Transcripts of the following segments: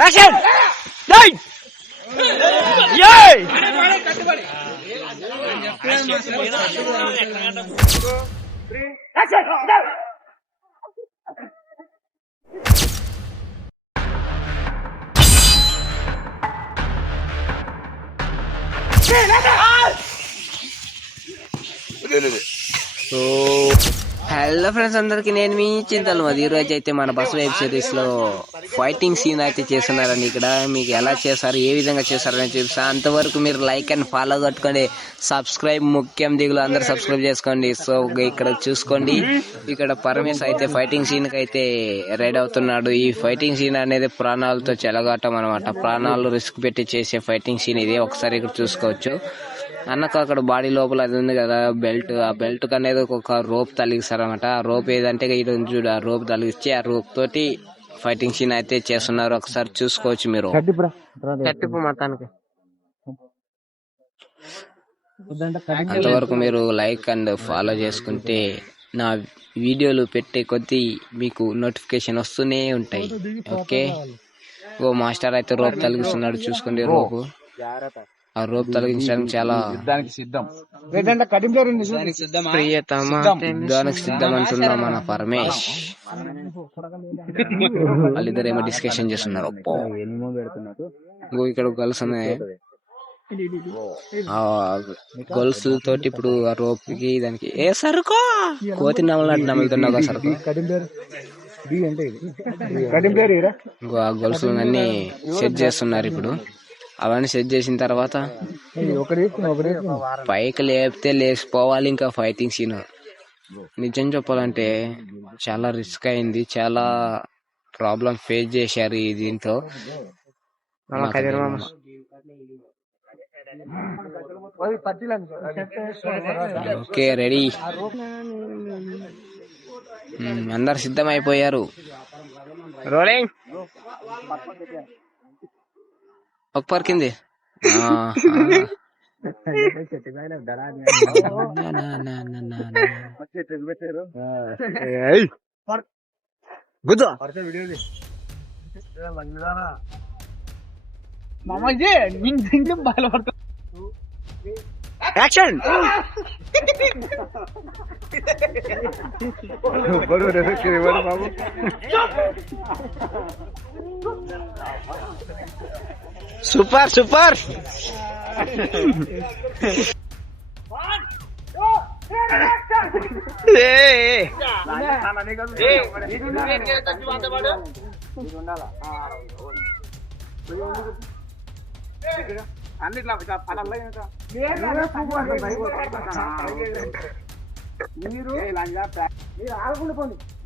Action జై జై so hello friends, అందరికి నేను మీ చింతలు. ఈ రోజు అయితే మన బస్ వెబ్ సిరీస్ లో ఫైటింగ్ సీన్ అయితే చేస్తున్నారని ఇక్కడ మీకు ఎలా చేశారు, ఏ విధంగా చేశారని చూపిస్తా. అంతవరకు మీరు లైక్ అండ్ ఫాలో కొట్టుకోండి. సబ్స్క్రైబ్ ముఖ్యం, దిగులు అందరు సబ్స్క్రైబ్ చేసుకోండి. సో ఇక్కడ చూసుకోండి, ఇక్కడ పరమేశ్ అయితే ఫైటింగ్ సీన్ కి అయితే రెడీ అవుతున్నాడు. ఈ ఫైటింగ్ సీన్ అనేది ప్రాణాలతో చెలగాటం అనమాట. ప్రాణాలు రిస్క్ పెట్టి చేసే ఫైటింగ్ సీన్ ఇది. ఒకసారి ఇక్కడ చూసుకోవచ్చు. అన్నకు అక్కడ బాడీ లోపల అది ఉంది కదా బెల్ట్, ఆ బెల్ట్ అనేది ఒక రోప్ తలిగిస్తారనమాట. ఆ రోప్ ఏదంటే ఇటు చూడు, ఆ రోప్ తలిగిచ్చి ఆ రోప్ తోటి ఫైటింగ్ సీన్ అయితే చేస్తున్నారు. ఒకసారి చూసుకోవచ్చు మీరు. మొత్తానికి అంతవరకు మీరు లైక్ అండ్ ఫాలో చేసుకుంటే నా వీడియోలు పెట్టే కొద్దీ మీకు నోటిఫికేషన్ వస్తూనే ఉంటాయి. ఓకే. ఓ మాస్టర్ అయితే రోప్ తలిగిస్తున్నాడు, చూసుకోండి. రోపు ఆ రోప్ తొలగించడానికి చాలా యుద్ధానికి సిద్ధం అంటున్నా మన పరమేశ్. వాళ్ళిద్దరేమో డిస్కషన్ చేస్తున్నారు. ఇక్కడ గర్ల్స్ ఉన్నాయి. ఆ గొలుసు తోటి ఇప్పుడు ఆ రోప్ కి దానికి ఏ సరుకో కోతి నమలట్టు నములుతున్నావు సరుకు. ఆ గొలుసులు అన్ని సెట్ చేస్తున్నారు ఇప్పుడు. అవన్నీ సెట్ చేసిన తర్వాత పైకి లేపితే లేచిపోవాలి. ఇంకా ఫైటింగ్ సీన్ నిజం చెప్పాలంటే చాలా రిస్క్ అయింది, చాలా ప్రాబ్లం ఫేస్ చేశారు ఈ దీంతో. ఓకే, రెడీ, అందరు సిద్ధమైపోయారు. రోలింగ్ ఒక పర్కింది. Action. Super super.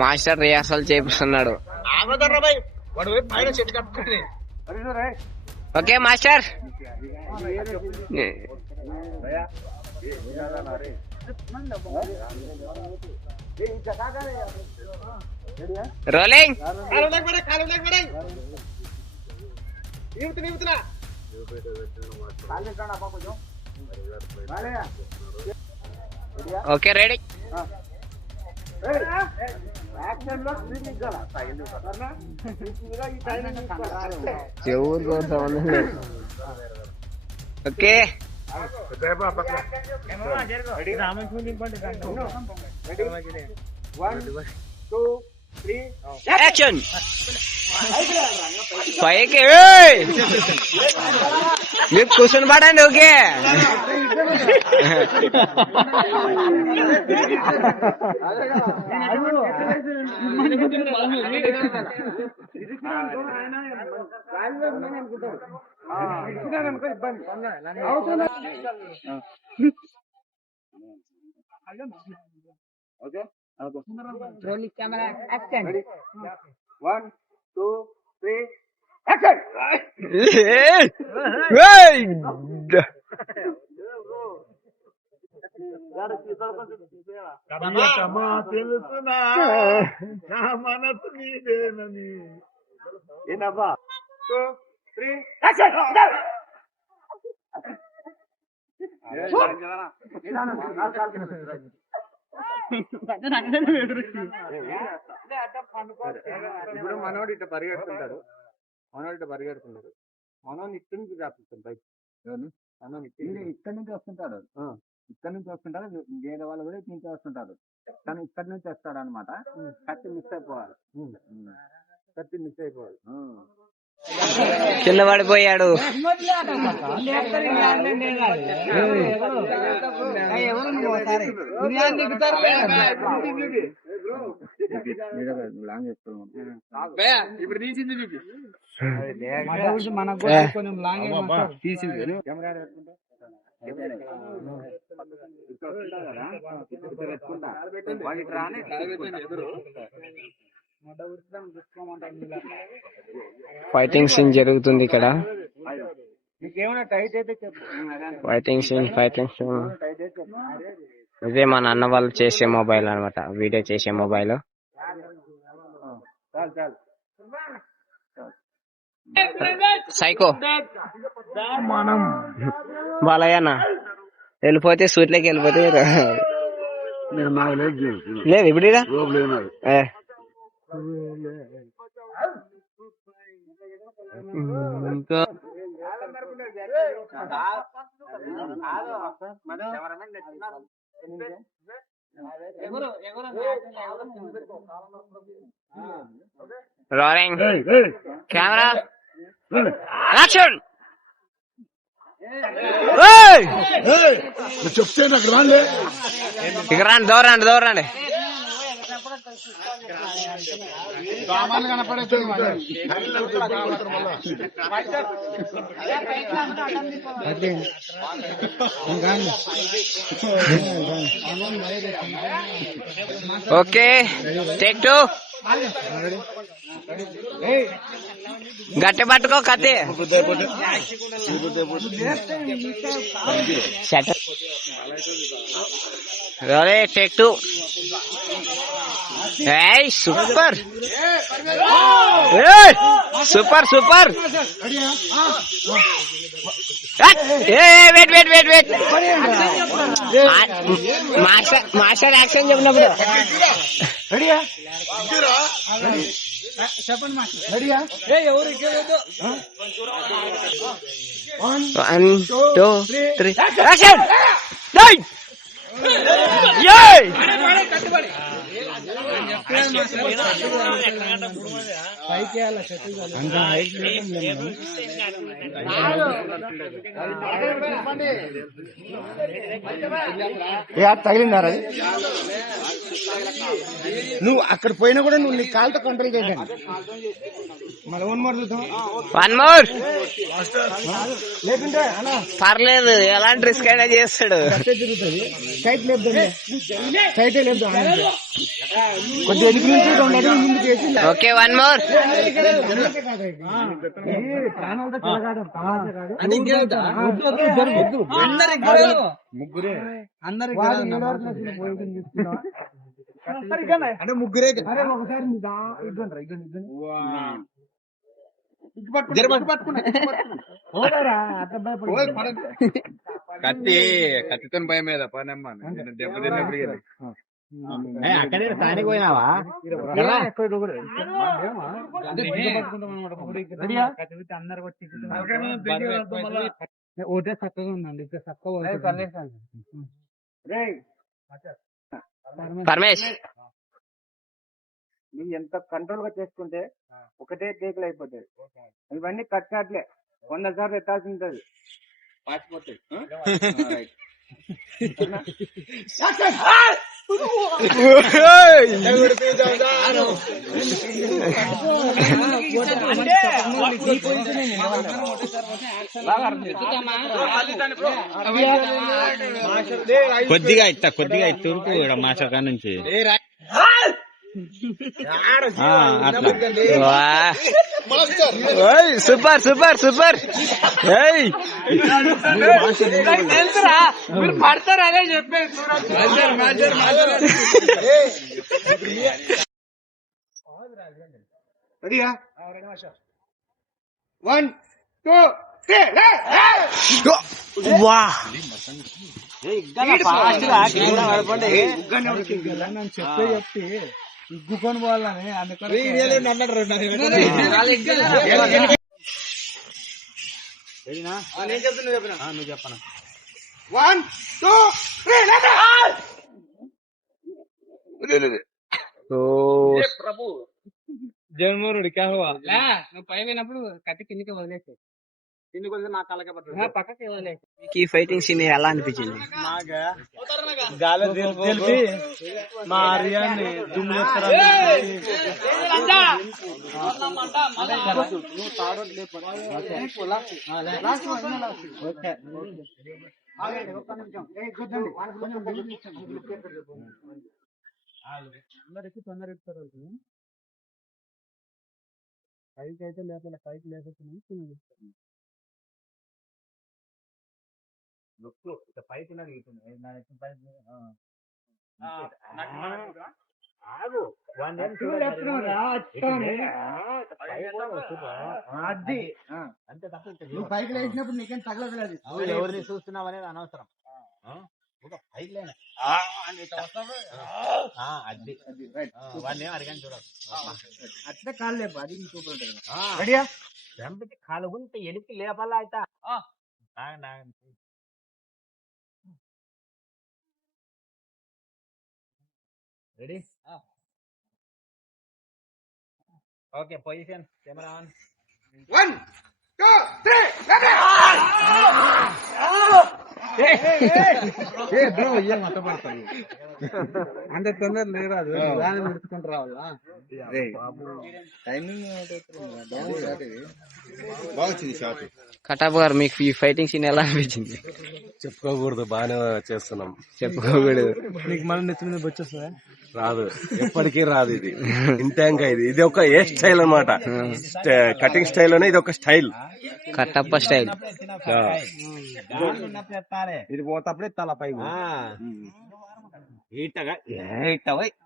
Master rehearsal చేపిస్తున్నాడు. Okay master. Rolling. Okay, ready. Okay, action. పైకి మీరు కూర్చొని పడండి. Okay, Rolling camera action. 1, 2, 3, action! తెలుసునా నా మనసు నీదేనని. ఏంటబ్బా? 2, 3, action! ఇప్పుడు మనోడు ఇట్లా పరిగెడుతుంటాడు. మనోళ్ళు పరిగెడుతున్నారు. మనోని ఇక్కడి నుంచి రాపిస్తాం బైక్. మనోని ఇక్కడి నుంచి వస్తుంటాడు. ఇక్కడ నుంచి వస్తుంటారు, వేరే వాళ్ళు కూడా ఇటు నుంచి వస్తుంటారు. కానీ ఇక్కడి నుంచి వస్తాడు అనమాట. కత్తి మిస్ అయిపోవాలి. కింద పడిపోయాడు. ఇప్పుడు తీసింది తీసింది ఫైటింగ్ సీన్ జరుగుతుంది ఇక్కడ. ఫైటింగ్ సీన్ ఇదే మా నాన్న వాళ్ళు చేసే మొబైల్ అన్నమాట, వీడియో చేసే మొబైల్. సైకో మనం బాలయ్యనా వెళ్ళిపోతే సూట్లోకి వెళ్ళిపోతే లేదు ఇప్పుడు ఈడ? ఇంకా రోలింగ్ కెమెరా యాక్షన్. చెప్తే నాకు రాలే. ఇక రండి, దూరండి. Okay, take 2. గట్టి పట్టుకో కత్తి. Take 2. Super super. Wait master action చెప్పినప్పుడు చెప్పండి. 1 2 3 యాక్షన్. తగిలిందారా? నువ్వు అక్కడ పోయినా కూడా నువ్వు నీ కాలుతో కంట్రోల్ చేయండి. మళ్ళీ 1 more చూద్దాం. 1 more లేకుంటే పర్లేదు, ఎలాంటి రిస్క్ అయినా చేస్తాడు. తిరుగుతుంది. సైట్ లేపుదాం, సైటే లేపుదాం. కొద్దిగా ఎనికి నుంచి 2 అడుగులు ముందు చేసి ఓకే 1 more. ప్రాణాలతో తిరగాడు. ముగ్గురే అంటే ముగ్గురే. ఒకసారి కత్తితో భయం మీద పనమ్మా దెబ్బ తిన్నప్పుడు అక్కడే స్థానికి పోయినావా? ఒకటే చక్కగా ఉందండి. పరమేష్ నువ్వు ఎంత కంట్రోల్ గా చేసుకుంటే ఒకటే టేకులు అయిపోతాయి. ఇవన్నీ కట్టినట్లే 100 సార్లు ఎత్తాల్సి ఉంటుంది, పాసిపోతాయి. కొద్దిగా తూర్పు మాస్టర్ కాడ నుంచి సూపర్ మీరు పడతారు అదే చెప్పేది. 1 2 3 వా చెప్పి ఇగ్గుకొని పోవాలని అందుకని నేను చెప్తున్నా చెప్పిన నువ్వు చెప్పనా 1 2 3 సో ప్రభు జన్మరుడి నువ్వు పై పోయినప్పుడు కత్తి కిందికి వదిలేసి కిందికి వదిలేసి నా తలకే పడుతుంది పక్కకి వదిలేసి మీకు ఈ ఫైటింగ్ సీన్ ఎలా అనిపించింది? తెలిపి మా ఆర్యాన్ని అందరికి తొందర ఇస్తారు పైకి అయితే లేకపోతే పైకి లేకపోతే పైకి నువ్వు పైకి లేచినప్పుడు నీకేం తగలదు అది ఎవరిని చూస్తున్నావు అనేది అనవసరం పైకి లేనా అడిగాను చూడాలి అట్లా కాలు లేపు అది సూపర్ ఉంటుంది రెడీయా వెంపటి కాలు ఉంటే ఎలిపి లేపాలా అయితే ready okay position camera on 1 2 3 అంత తొందర లేరాదు నిలుచుకుంటూ రావాలా టైమింగ్ బాగుంది షాట్. కటాప్ గారు మీకు ఈ ఫైటింగ్ సీన్ ఎలా అనిపించింది? చెప్పుకోకూడదు, బాగానే చేస్తున్నాం. చెప్పుకోకూడదు. నీకు మళ్ళీ నెత్తి మీద వచ్చేస్తుందా? రాదు, ఎప్పటికీ రాదు. ఇది ఇంటాంక ఇది ఒక ఏ స్టైల్ అన్నమాట. కటింగ్ స్టైల్ అనే ఇది ఒక స్టైల్, కట్టప్ప స్టైల్. ఇది పోతప్పుడే తల పై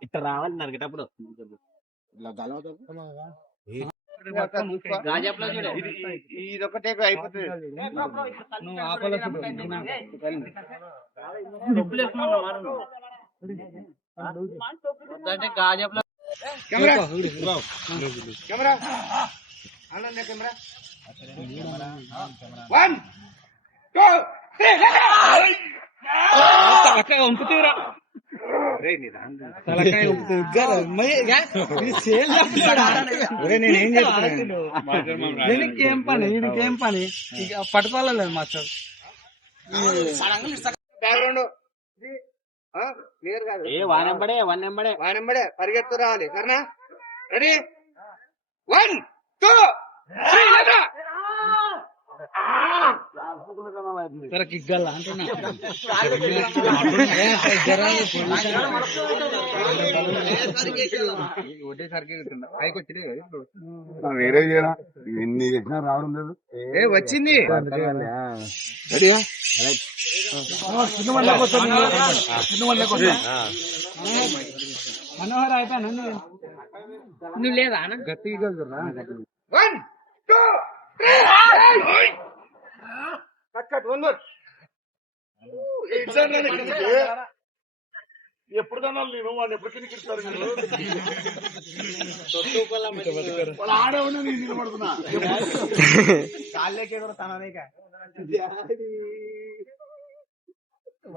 ఇట్ట రావాలి నరికేటప్పుడు ఇది ఒకటే అయిపోతుంది నువ్వు ఆపల కెమెరా కెమెరా ఆనంద కెమెరా 1 2 తలకాయ ఉంపుతీరా తలకాయ నేనేం చెప్తాను దీనికి ఏం పని, దీనికి ఏం పని పట్టుకోలేదు మాస్టర్. బ్యాక్గ్రౌండ్ క్లియర్ కాదు. వానెంబడే పరిగెత్తు రావాలి. సరేనా? రెడీ 1 2 3 సరే కిగ్గల అంటున్నా పైకి వచ్చి వేరే ఎన్ని చేసినా రావడం లేదు. వచ్చింది మనోహర్ అయిపోయాను నువ్వు లేదా గట్టిగా 1 2 3 కట్ 1 మోర్ ఎప్పుడు తినాలి నేను వాడిని ఎప్పుడు కిందికిస్తారు వాళ్ళు ఆడేవాడిని నేను నిలబడుతున్నా. కాళ్ళకే కూడా తననే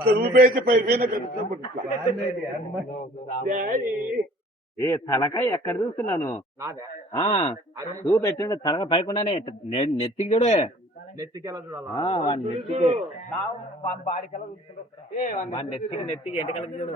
చదువుపోయితే పైపోయిన తలకాయ ఎక్కడ చూస్తున్నాను చూపు పెట్టండి, తలకాయ పైకుండానే నెత్తికి చూడే. నెత్తికి ఎలా చూడాలి? నెత్తికి ఎంటకలకి చూడు.